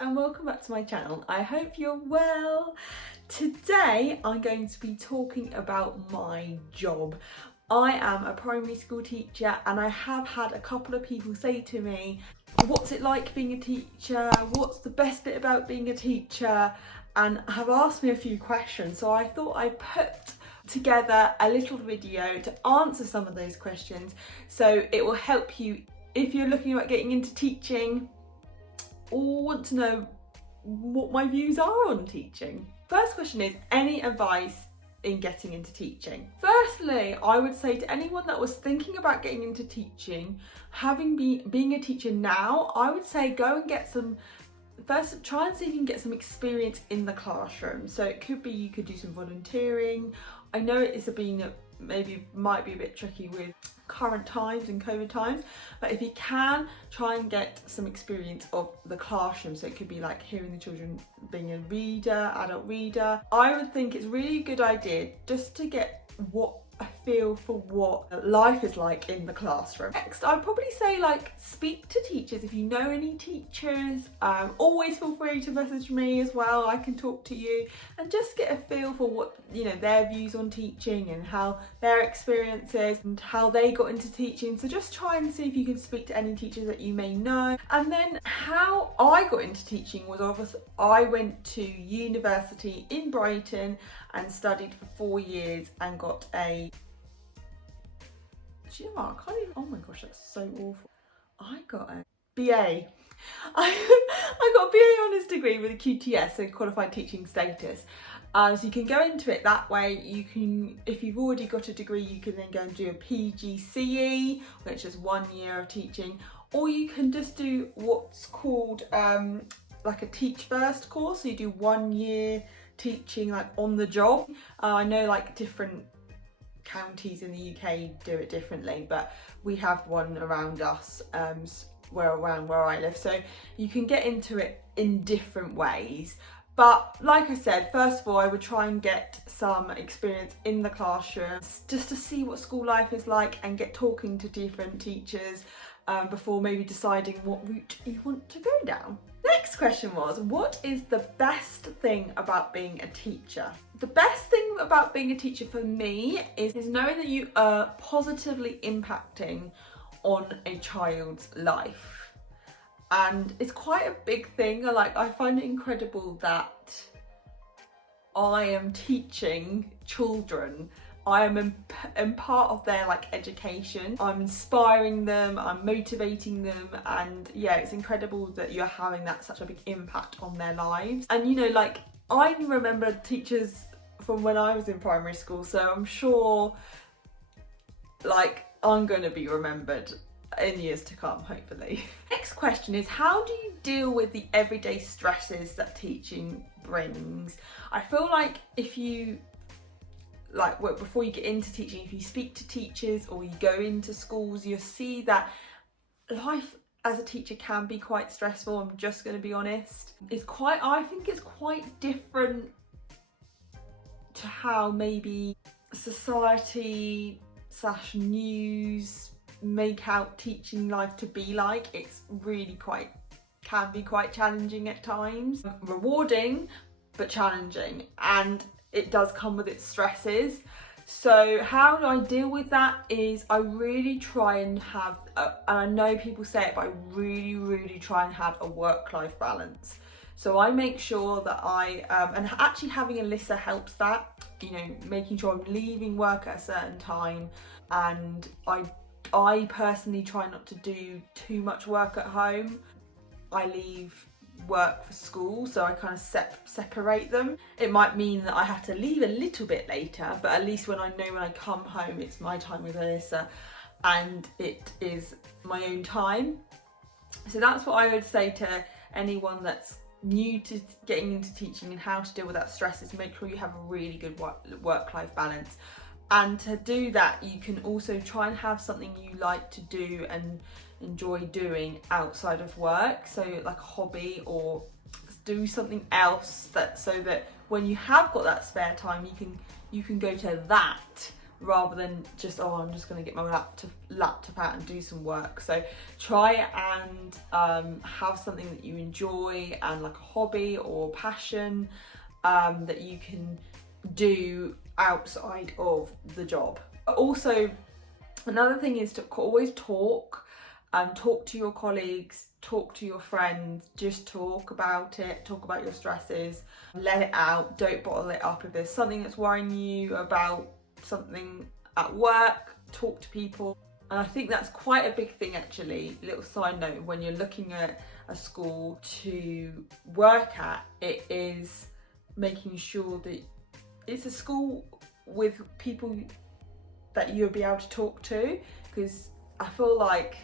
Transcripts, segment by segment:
and welcome back to my channel. I hope you're well. Today I'm going to be talking about my job. I am a primary school teacher and I have had a couple of people say to me, what's it like being a teacher? What's the best bit about being a teacher? And have asked me a few questions. So I thought I'd put together a little video to answer some of those questions. So it will help you if you're looking at getting into teaching or want to know what my views are on teaching. First question is, any advice in getting into teaching? Firstly, I would say to anyone that was thinking about getting into teaching, being a teacher now, I would say go and get some, first try and see if you can get some experience in the classroom. So it could be you could do some volunteering. I know it is might be a bit tricky with current times and COVID times, but if you can, try and get some experience of the classroom. So it could be like hearing the children, being a reader, adult reader. I would think it's really a good idea just to get a feel for what life is like in the classroom. Next, I'd probably say speak to teachers. If you know any teachers, always feel free to message me as well. I can talk to you and just get a feel for what, their views on teaching and how their experiences and how they got into teaching. So just try and see if you can speak to any teachers that you may know. And then how I got into teaching was obviously I went to university in Brighton and studied for 4 years and got a, do you know what? I can't even, oh my gosh, that's so awful. I got a BA. I got a BA honours degree with a QTS, so qualified teaching status. So you can go into it that way. You can, if you've already got a degree, you can then go and do a PGCE, which is 1 year of teaching, or you can just do what's called like a Teach First course. So you do 1 year teaching on the job. I know different counties in the UK do it differently, but we have one around us around where I live, so you can get into it in different ways. But like I said, first of all, I would try and get some experience in the classroom just to see what school life is like and get talking to different teachers before maybe deciding what route you want to go down. Next question was, what is the best thing about being a teacher? The best thing about being a teacher for me is knowing that you are positively impacting on a child's life. And it's quite a big thing. I find it incredible that I am teaching children. I am part of their education. I'm inspiring them, I'm motivating them, and yeah, it's incredible that you're having such a big impact on their lives. And I remember teachers from when I was in primary school, so I'm sure I'm going to be remembered in years to come, hopefully. Next question is, how do you deal with the everyday stresses that teaching brings? I feel like if you before you get into teaching, if you speak to teachers or you go into schools, you'll see that life as a teacher can be quite stressful. I'm just going to be honest. I think it's quite different to how maybe society / news make out teaching life to be like. It's really can be quite challenging at times. Rewarding, but challenging. And it does come with its stresses. So how do I deal with that is I really try and have, and I know people say it, but I really try and have a work-life balance. So I make sure that and actually having Alyssa helps that, making sure I'm leaving work at a certain time, and I personally try not to do too much work at home. I leave work for school, so I kind of separate them. It might mean that I have to leave a little bit later, but at least when I know when I come home it's my time with Alyssa and it is my own time. So that's what I would say to anyone that's new to getting into teaching and how to deal with that stress, is make sure you have a really good work-life balance. And to do that, you can also try and have something you like to do and enjoy doing outside of work, so like a hobby, or do something else so that when you have got that spare time, you can go to that rather than just, oh, I'm just going to get my laptop out and do some work. So try and have something that you enjoy and like a hobby or passion that you can do outside of the job. Also, another thing is to always talk to your colleagues, talk to your friends, just talk about it, talk about your stresses, let it out, don't bottle it up. If there's something that's worrying you about something at work, talk to people. And I think that's quite a big thing actually. Little side note, when you're looking at a school to work at, it is making sure that it's a school with people that you'll be able to talk to, because I feel like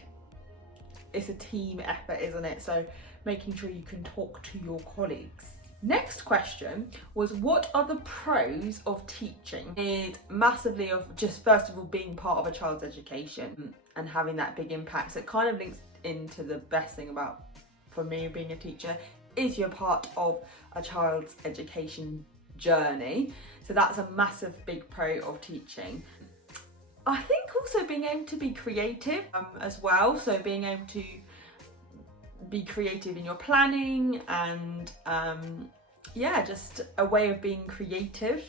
it's a team effort, isn't it? So making sure you can talk to your colleagues. Next question was, what are the pros of teaching? It's massively of just, first of all, being part of a child's education and having that big impact. So it kind of links into the best thing about, for me, being a teacher, is you're part of a child's education journey. So that's a massive big pro of teaching. I think also being able to be creative as well. So being able to be creative in your planning and yeah, just a way of being creative.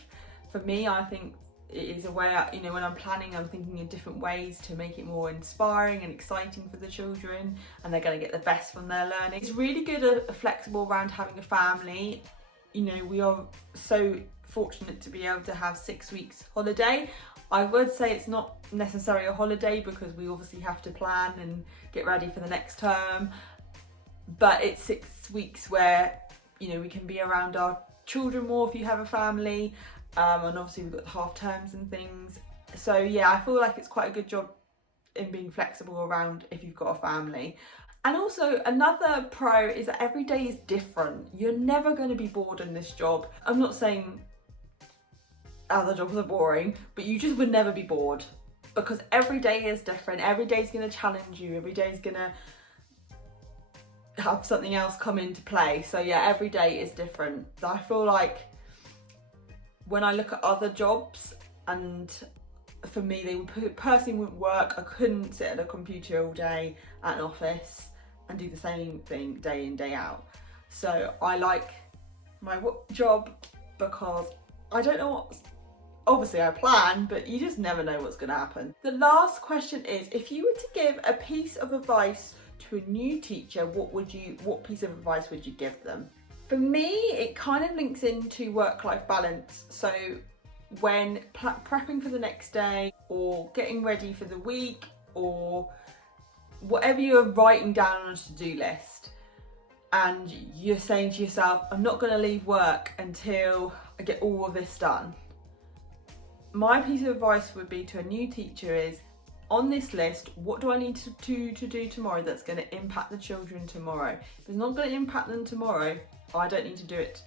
For me, I think it is a way, when I'm planning, I'm thinking in different ways to make it more inspiring and exciting for the children, and they're going to get the best from their learning. It's really good, flexible around having a family. We are so fortunate to be able to have 6 weeks holiday. I would say it's not necessarily a holiday because we obviously have to plan and get ready for the next term, but it's 6 weeks where we can be around our children more if you have a family, and obviously we've got the half terms and things. So yeah, I feel like it's quite a good job in being flexible around if you've got a family. And also another pro is that every day is different. You're never going to be bored in this job. I'm not saying other jobs are boring, but you just would never be bored because every day is different. Every day is going to challenge you. Every day is going to have something else come into play. So yeah, every day is different. I feel like when I look at other jobs, and for me, they personally wouldn't work. I couldn't sit at a computer all day at an office and do the same thing day in, day out. So I like my job because I don't know what, obviously I plan, but you just never know what's going to happen. The last question is, if you were to give a piece of advice to a new teacher, what piece of advice would you give them? For me, it kind of links into work-life balance. So when prepping for the next day or getting ready for the week or whatever you're writing down on a to-do list, and you're saying to yourself, I'm not going to leave work until I get all of this done. My piece of advice would be to a new teacher is, on this list, what do I need to do tomorrow that's going to impact the children tomorrow? If it's not going to impact them tomorrow, I don't need to do it.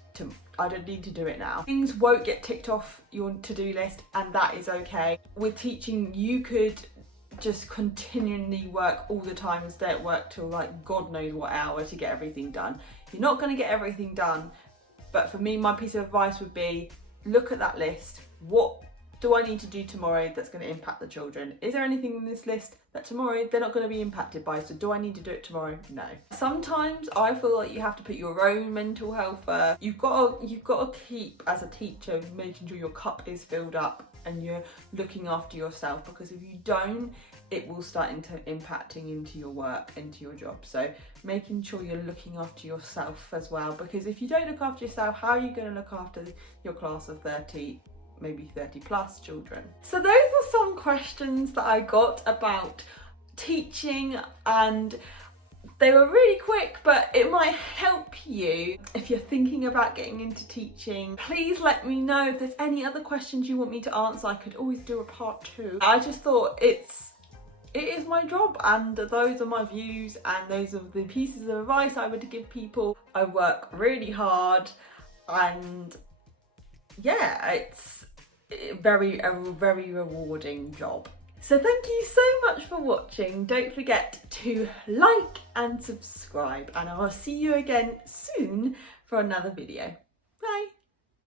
I don't need to do it now. Things won't get ticked off your to-do list, and that is okay. With teaching, you could just continually work all the time and stay at work till like God knows what hour to get everything done. You're not going to get everything done, but for me, my piece of advice would be, look at that list. What do I need to do tomorrow that's going to impact the children? Is there anything in this list that tomorrow they're not going to be impacted by? So do I need to do it tomorrow? No. Sometimes I feel like you have to put your own mental health first. You've got to keep, as a teacher, making sure your cup is filled up and you're looking after yourself, because if you don't, it will start impacting into your work, into your job. So making sure you're looking after yourself as well, because if you don't look after yourself, how are you going to look after your class of 30, maybe 30 plus children? So those were some questions that I got about teaching, and they were really quick, but it might help you if you're thinking about getting into teaching. Please let me know if there's any other questions you want me to answer. I could always do a part 2. I just thought it is my job, and those are my views, and those are the pieces of advice I would give people. I work really hard, and yeah, it's a very rewarding job. So thank you so much for watching. Don't forget to like and subscribe, and I will see you again soon for another video. Bye.